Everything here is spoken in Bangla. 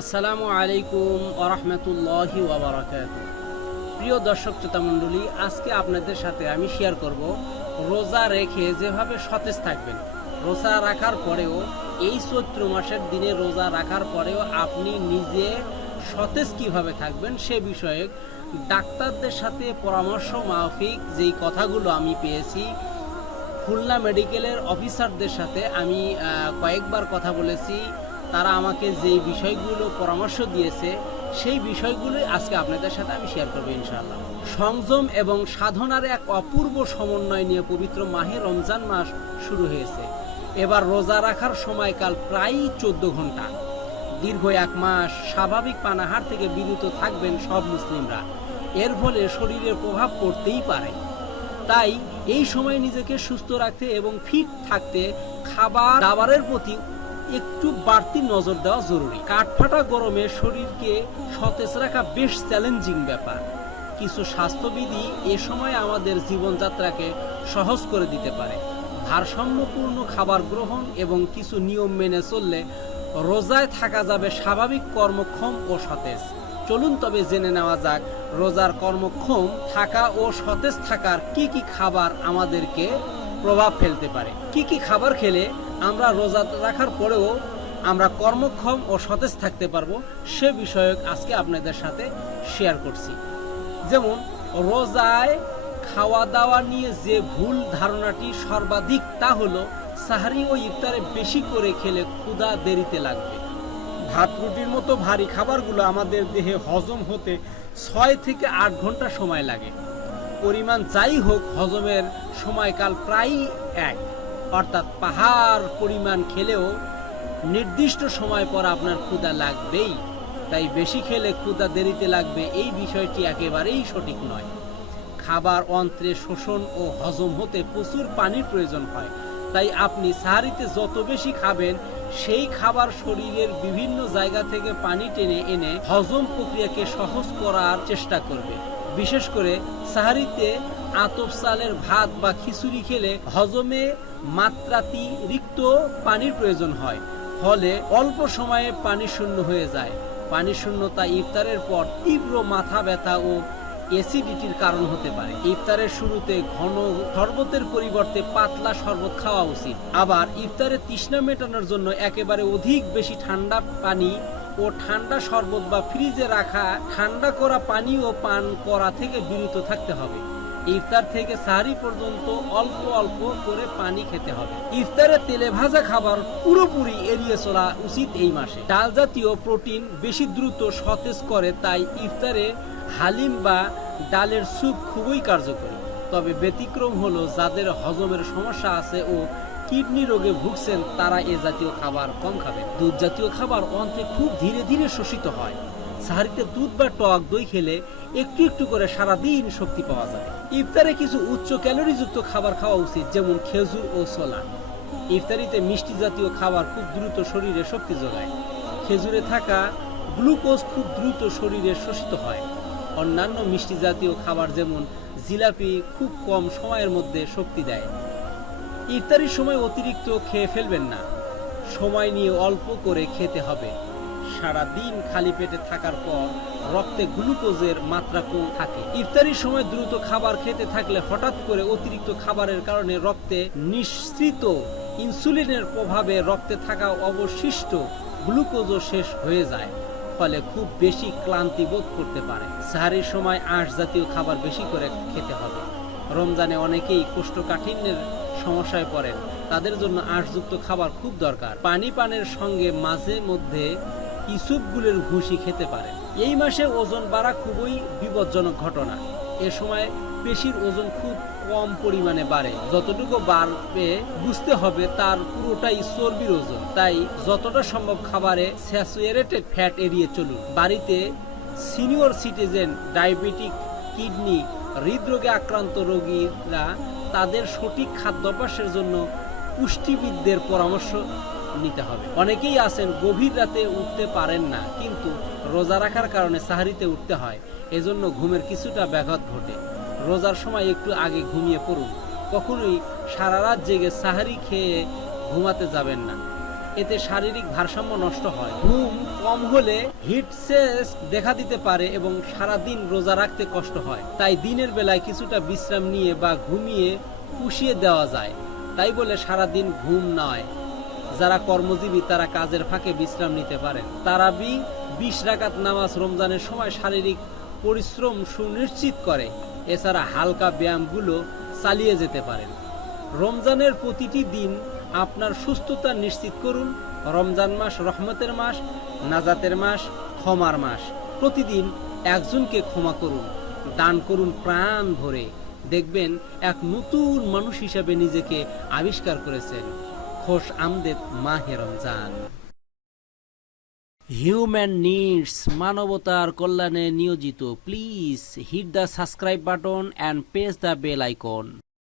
আসসালামু আলাইকুম আরহামতুল্লাহি ওবরাকাত প্রিয় দর্শক শ্রোতা মণ্ডলী, আজকে আপনাদের সাথে আমি শেয়ার করব রোজা রেখে যেভাবে সতেজ থাকবেন। রোজা রাখার পরেও, এই চৈত্র মাসের দিনে রোজা রাখার পরেও আপনি নিজে সতেজ কীভাবে থাকবেন সে বিষয়ে ডাক্তারদের সাথে পরামর্শ মাফিক যেই কথাগুলো আমি পেয়েছি, খুলনা মেডিকেলের অফিসারদের সাথে আমি কয়েকবার কথা বলেছি। তারা আমাকে যেই বিষয়গুলো পরামর্শ দিয়েছে, সেই বিষয়গুলোই আজকে আপনাদের সাথে আমি শেয়ার করব ইনশাআল্লাহ। সংযম এবং সাধনার এক অপূর্ব সমন্বয় নিয়ে পবিত্র মাহে রমজান মাস শুরু হয়েছে। এবার রোজা রাখার সময়কাল প্রায় চোদ্দ ঘণ্টা। দীর্ঘ এক মাস স্বাভাবিক পানাহার থেকে বিরত থাকবেন সব মুসলিমরা। এর ফলে শরীরের প্রভাব পড়তেই পারে। তাই এই সময় নিজেকে সুস্থ রাখতে এবং ফিট থাকতে খাবার দাবারের প্রতি একটু বাড়তি নজর দেওয়া জরুরি। কাঠফাটা গরমে শরীরকে সতেজ রাখা বেশ চ্যালেঞ্জিং ব্যাপার। কিছু স্বাস্থ্যবিধি এ সময় আমাদের জীবনযাত্রাকে সহজ করে দিতে পারে। ভারসাম্যপূর্ণ খাবার গ্রহণ এবং কিছু নিয়ম মেনে চললে রোজায় থাকা যাবে স্বাভাবিক কর্মক্ষম ও সতেজ। চলুন তবে জেনে নেওয়া যাক, রোজার কর্মক্ষম থাকা ও সতেজ থাকার কি কি খাবার আমাদেরকে প্রভাব ফেলতে পারে। কি কি খাবার খেলে আমরা রোজা রাখার পরেও আমরা কর্মক্ষম ও সতেজ থাকতে পারব, সে বিষয়ক আজকে আপনাদের সাথে শেয়ার করছি। যেমন, রোজায় খাওয়া দাওয়া নিয়ে যে ভুল ধারণাটি সর্বাধিক তা হলো সাহারি ও ইফতারে বেশি করে খেলে ক্ষুধা দেরিতে লাগবে। ভাত রুটির মতো ভারী খাবারগুলো আমাদের দেহে হজম হতে ছয় থেকে আট ঘণ্টা সময় লাগে। পরিমাণ যাই হোক, হজমের সময়কাল প্রায় এক। অর্থাৎ পাহাড় পরিমাণ খেলেও নির্দিষ্ট সময় পর আপনার ক্ষুদা লাগবেই। তাই বেশি খেলে ক্ষুদা দেরিতে লাগবে এই বিষয়টি একেবারেই সঠিক নয়। খাবার অন্ত্রে শোষণ ও হজম হতে প্রচুর পানির প্রয়োজন হয়। তাই আপনি সাহারিতে যত বেশি খাবেন, সেই খাবার শরীরের বিভিন্ন জায়গা থেকে পানি টেনে এনে হজম প্রক্রিয়াকে সহজ করার চেষ্টা করবে। বিশেষ করে সাহারিতে আতপ চালের ভাত বা খিচুড়ি খেলে হজমে মাত্রাতিরিক্ত পানির প্রয়োজন হয়। ফলে অল্প সময়ে পানি শূন্য হয়ে যায়। পানি শূন্যতা ইফতারের পর তীব্র মাথা ব্যথা ও অ্যাসিডিটির কারণ হতে পারে। ইফতারের শুরুতে ঘন শরবতের পরিবর্তে পাতলা শরবত খাওয়া উচিত। আবার ইফতারে তৃষ্ণা মেটানোর জন্য একেবারে অধিক বেশি ঠান্ডা পানি ও ঠান্ডা শরবত বা ফ্রিজে রাখা ঠান্ডা করা পানীয় পান করা থেকে বিরত থাকতে হবে। ইফতার থেকে সাহারি পর্যন্ত অল্প অল্প করে পানি খেতে হবে। ইফতারে তেলে ভাজা খাবার পুরোপুরি এড়িয়ে চলা উচিত এই মাসে। ডাল জাতীয় প্রোটিন বেশি দ্রুত সতেজ করে, তাই ইফতারে হালিম বা ডালের স্যুপ খুবই কার্যকরী। তবে ব্যতিক্রম হলো যাদের হজমের সমস্যা আছে ও কিডনি রোগে ভুগছেন, তারা এ জাতীয় খাবার কম খাবেন। দুধ জাতীয় খাবার অন্তে খুব ধীরে ধীরে শোষিত হয়। সাহারিতে দুধ বা টক দই খেলে একটু একটু করে সারাদিন শক্তি পাওয়া যাবে ইফতারে কিছু উচ্চ ক্যালোরিযুক্ত খাবার খাওয়া উচিত, যেমন খেজুর ও ছোলা। ইফতারিতে মিষ্টি জাতীয় খাবার খুব দ্রুত শরীরে শক্তি যোগায়। খেজুরে থাকা গ্লুকোজ খুব দ্রুত শরীরে শোষিত হয়। অন্যান্য মিষ্টি জাতীয় খাবার যেমন জিলাপি খুব কম সময়ের মধ্যে শক্তি দেয়। ইফতারির সময় অতিরিক্ত খেয়ে ফেলবেন না। সময় নিয়ে অল্প করে খেতে হবে। সারা দিন খালি পেটে থাকার পর রক্তে গ্লুকোজের মাত্রা কম থাকে। ইফতারির সময় দ্রুত খাবার খেতে থাকলে হঠাৎ করে অতিরিক্ত খাবারের কারণে রক্তে নিঃসৃত ইনসুলিনের প্রভাবে রক্তে থাকা অবশিষ্ট গ্লুকোজও শেষ হয়ে যায়, ফলে খুব বেশি ক্লান্তি বোধ করতে পারে। সাহারির সময় আঁশ জাতীয় খাবার বেশি করে খেতে হবে। রমজানে অনেকেই কোষ্ঠকাঠিন্যের সমস্যায় পড়েন। তাদের জন্য আঁশযুক্ত খাবার খুব দরকার। পানি পানের সঙ্গে মাঝে মধ্যে ইসুপগুলের ঘুষি খেতে পারে। এই মাসে ওজন বাড়া খুবই বিপজ্জনক ঘটনা। এ সময় পেশির ওজন খুব কম পরিমাণে বাড়ে। যতটুকু বাড়বে বুঝতে হবে, তার পুরোটাই চর্বির ওজন। তাই যতটা সম্ভব খাবারে স্যাচুরেটেড ফ্যাট এড়িয়ে চলুন। বাড়িতে সিনিয়র সিটিজেন, ডায়াবেটিক, কিডনি, হৃদরোগে আক্রান্ত রোগীরা তাদের সঠিক খাদ্যাভ্যাসের জন্য পুষ্টিবিদদের পরামর্শ নিতে হবে। অনেকেই আছেন, গভীর রাতে উঠতে পারেন না, কিন্তু রোজা রাখার কারণে সাহারিতে উঠতে হয়। এজন্য ঘুমের কিছুটা ব্যাঘাত ঘটে। রোজার সময় একটু আগে ঘুমিয়ে পড়ুন। কখনোই সারা রাত জেগে সাহারি খেয়ে ঘুমাতে যাবেন না। এতে শারীরিক ভারসাম্য নষ্ট হয়। ঘুম কম হলে হিট সেস দেখা দিতে পারে এবং সারা দিন রোজা রাখতে কষ্ট হয়। তাই দিনের বেলায় কিছুটা বিশ্রাম নিয়ে বা ঘুমিয়ে পুষিয়ে দেওয়া যায়। তাই বলে সারা দিন ঘুম নয়। যারা কর্মজীবী, তারা কাজের ফাঁকে বিশ্রাম নিতে পারেন তারাবি বিশ রাকাত নামাজ রমজানের সময় শারীরিক পরিশ্রম সুনিশ্চিত করে। এছাড়া হালকা ব্যায়ামগুলো চালিয়ে যেতে পারেন। রমজানের প্রতিটি দিন আপনার সুস্থতা নিশ্চিত করুন। রমজান মাস রহমতের মাস, নাজাতের মাস, ক্ষমার মাস। প্রতিদিন একজনকে ক্ষমা করুন। দান করুন প্রাণ ভরে। দেখবেন এক নতুন মানুষ হিসাবে নিজেকে আবিষ্কার করেছেন। খোশ আমদেদ মাহে রমজান। হিউম্যান নিডস মানবতার কল্যাণে নিয়োজিত। Please hit the subscribe button and press the bell icon